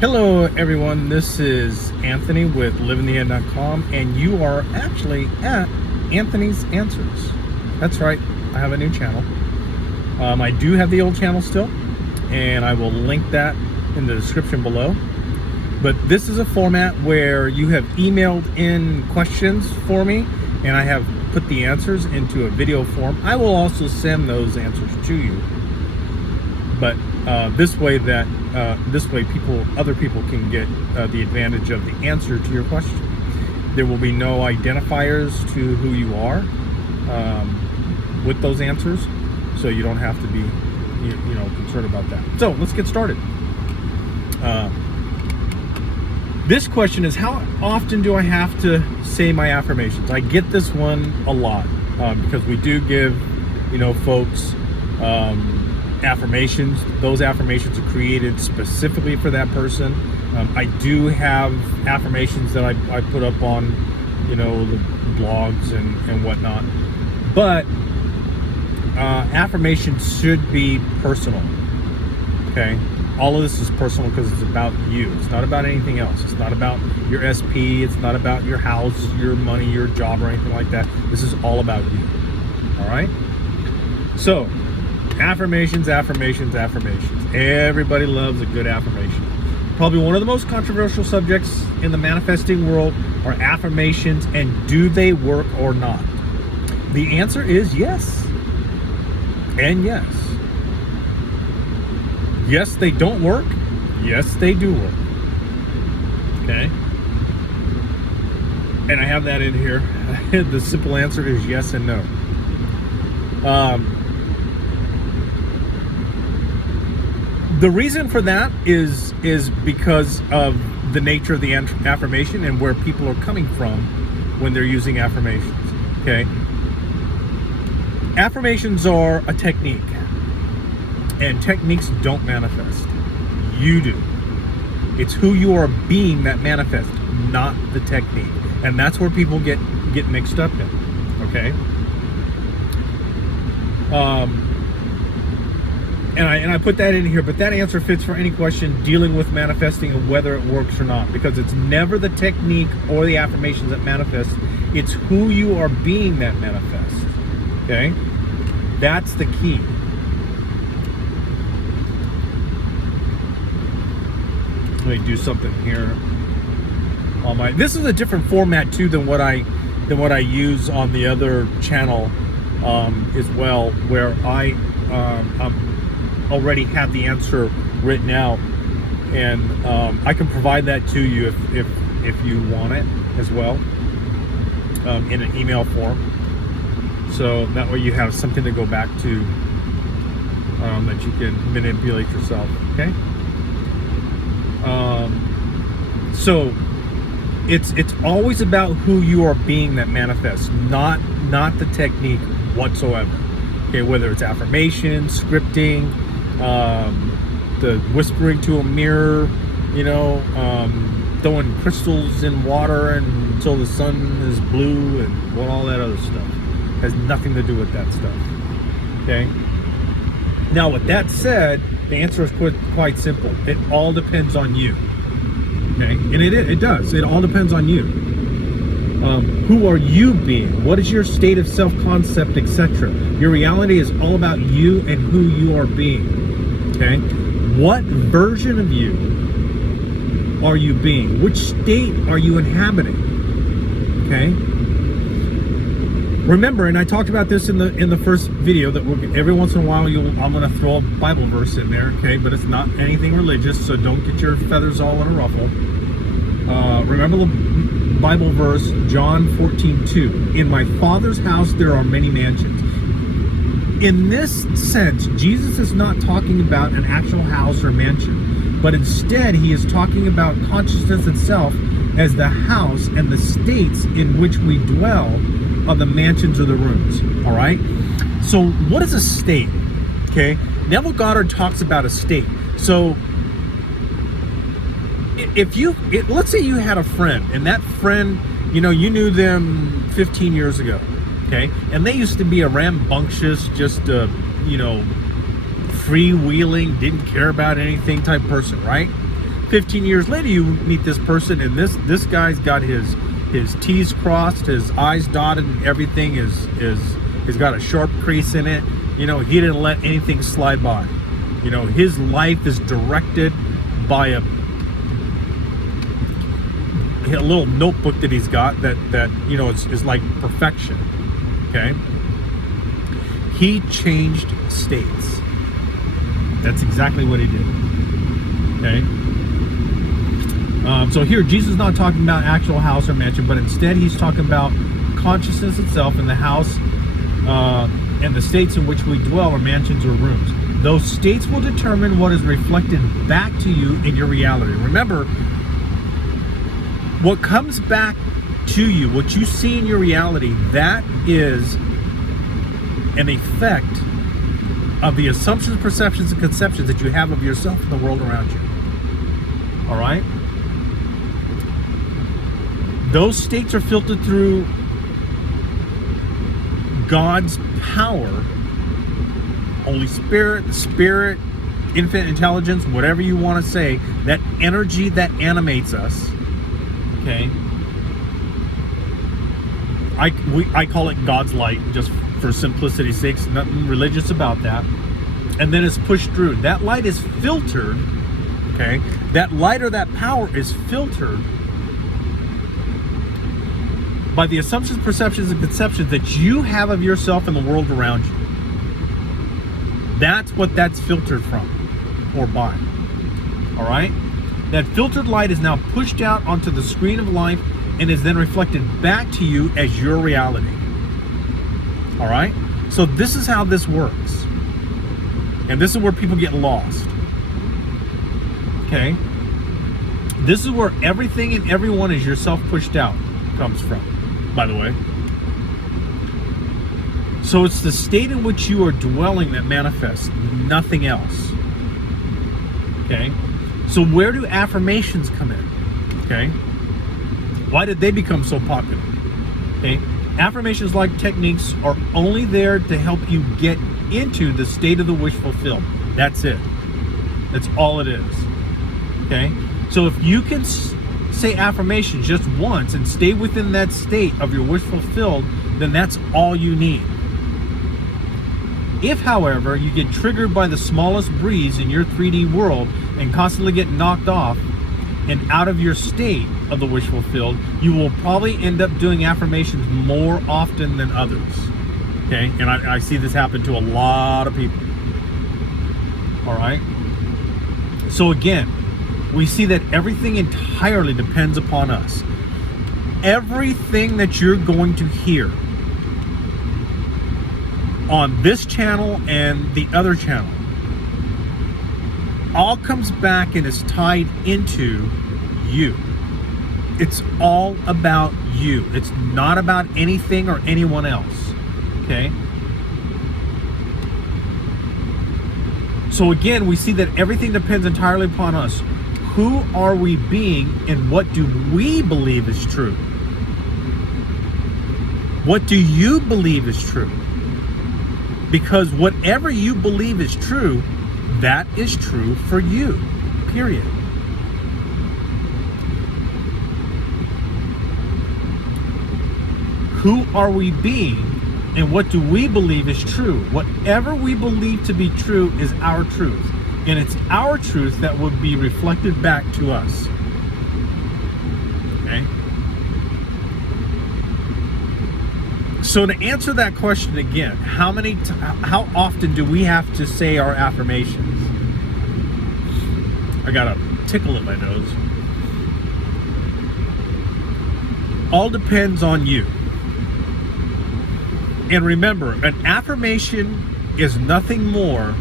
Hello everyone, this is Anthony with livingtheend.com, and you are actually at Anthony's Answers. That's right, I have a new channel. I do have the old channel still, and I will link that in the description below. But this is a format where you have emailed in questions for me, and I have put the answers into a video form. I will also send those answers to you, but this way other people can get the advantage of the answer to your question. There will be no identifiers to who you are with those answers, so you don't have to be concerned about that. So let's get started. This question is, how often do I have to say my affirmations? I get this one a lot because we do give folks affirmations. Those affirmations are created specifically for that person. I do have affirmations that I put up on the blogs and whatnot, but affirmations should be personal. Okay, all of this is personal because it's about you. It's not about anything else. It's not about your SP. It's not about your house, your money, your job, or anything like that. This is all about you. All right, so affirmations. Everybody loves a good affirmation. Probably one of the most controversial subjects in the manifesting world are affirmations, and do they work or not? The answer is yes and yes. Yes, they don't work. Yes, they do work. Okay? And I have that in here. The simple answer is yes and no. The reason for that is because of the nature of the affirmation and where people are coming from when they're using affirmations. Okay? Affirmations are a technique, and techniques don't manifest. You do. It's who you are being that manifests, not the technique. And that's where people get mixed up in. Okay? And I put that in here, but that answer fits for any question dealing with manifesting and whether it works or not, because it's never the technique or the affirmations that manifest. It's who you are being that manifests. Okay? That's the key. Let me do something here on my. This is a different format too than what I use on the other channel as well, where I already have the answer written out, and I can provide that to you if you want it as well, in an email form, so that way you have something to go back to that you can manipulate yourself. Okay. So it's always about who you are being that manifests, not the technique whatsoever. Okay, whether it's affirmations, scripting, the whispering to a mirror, throwing crystals in water until the sun is blue, and all that other stuff has nothing to do with that stuff. Okay. Now, with that said, the answer is quite simple. It all depends on you. Okay, and it does. It all depends on you. Who are you being? What is your state of self-concept, etc.? Your reality is all about you and who you are being. Okay? What version of you are you being? Which state are you inhabiting? Okay? Remember, and I talked about this in the first video, that every once in a while I'm going to throw a Bible verse in there, okay? But it's not anything religious, so don't get your feathers all in a ruffle. Remember the Bible verse, John 14:2. In my Father's house there are many mansions. In this sense, Jesus is not talking about an actual house or mansion, but instead he is talking about consciousness itself as the house and the states in which we dwell of the mansions or the rooms. All right? So what is a state? Okay? Neville Goddard talks about a state. So let's say you had a friend, and that friend, you knew them 15 years ago, okay? And they used to be a rambunctious, just freewheeling, didn't care about anything type person, right? 15 years later, you meet this person, and this guy's got his T's crossed, his I's dotted, and everything he's got a sharp crease in it. You know, he didn't let anything slide by. You know, his life is directed by a little notebook that he's got that you know is like perfection. Okay, he changed states. That's exactly what he did. Okay. So here, Jesus is not talking about actual house or mansion, but instead he's talking about consciousness itself, and the house and the states in which we dwell, or mansions or rooms. Those states will determine what is reflected back to you in your reality. Remember, what comes back to you, what you see in your reality, that is an effect of the assumptions, perceptions, and conceptions that you have of yourself and the world around you. All right? Those states are filtered through God's power, Holy Spirit, the Spirit, infinite intelligence, whatever you want to say, that energy that animates us. Okay? I call it God's light, just for simplicity's sake. Nothing religious about that. And then it's pushed through. That light is filtered. Okay? That light or that power is filtered by the assumptions, perceptions, and conceptions that you have of yourself and the world around you. That's what that's filtered from, or by. All right? That filtered light is now pushed out onto the screen of life and is then reflected back to you as your reality. All right? So this is how this works. And this is where people get lost. Okay? This is where everything and everyone is yourself pushed out comes from, by the way. So it's the state in which you are dwelling that manifests, nothing else. Okay? So where do affirmations come in? Okay? Why did they become so popular? Okay? Affirmations like techniques are only there to help you get into the state of the wish fulfilled. That's it. That's all it is. Okay? So if you can say affirmations just once and stay within that state of your wish fulfilled, then that's all you need. If, however, you get triggered by the smallest breeze in your 3D world and constantly get knocked off and out of your state of the wish fulfilled, you will probably end up doing affirmations more often than others. Okay? And I see this happen to a lot of people. All right? So again, we see that everything entirely depends upon us. Everything that you're going to hear on this channel and the other channel all comes back and is tied into you. It's all about you. It's not about anything or anyone else. Okay? So again, we see that everything depends entirely upon us. Who are we being, and what do we believe is true? What do you believe is true? Because whatever you believe is true, that is true for you, period. Who are we being, and what do we believe is true? Whatever we believe to be true is our truth. And it's our truth that would be reflected back to us. Okay? So to answer that question again, how often do we have to say our affirmations? I got a tickle in my nose. All depends on you. And remember, an affirmation is nothing more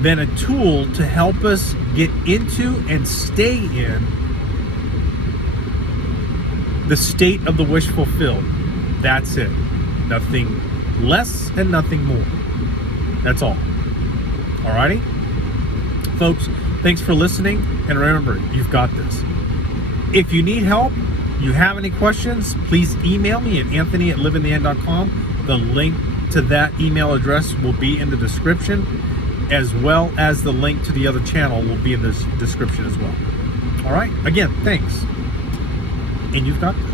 than a tool to help us get into and stay in the state of the wish fulfilled. That's it. Nothing less and nothing more. That's all. Alrighty? Folks, thanks for listening. And remember, you've got this. If you need help, you have any questions, please email me at anthony@liveintheend.com. The link to that email address will be in the description. as well as the link to the other channel will be in this description as well. All right, again, thanks, and you've got this.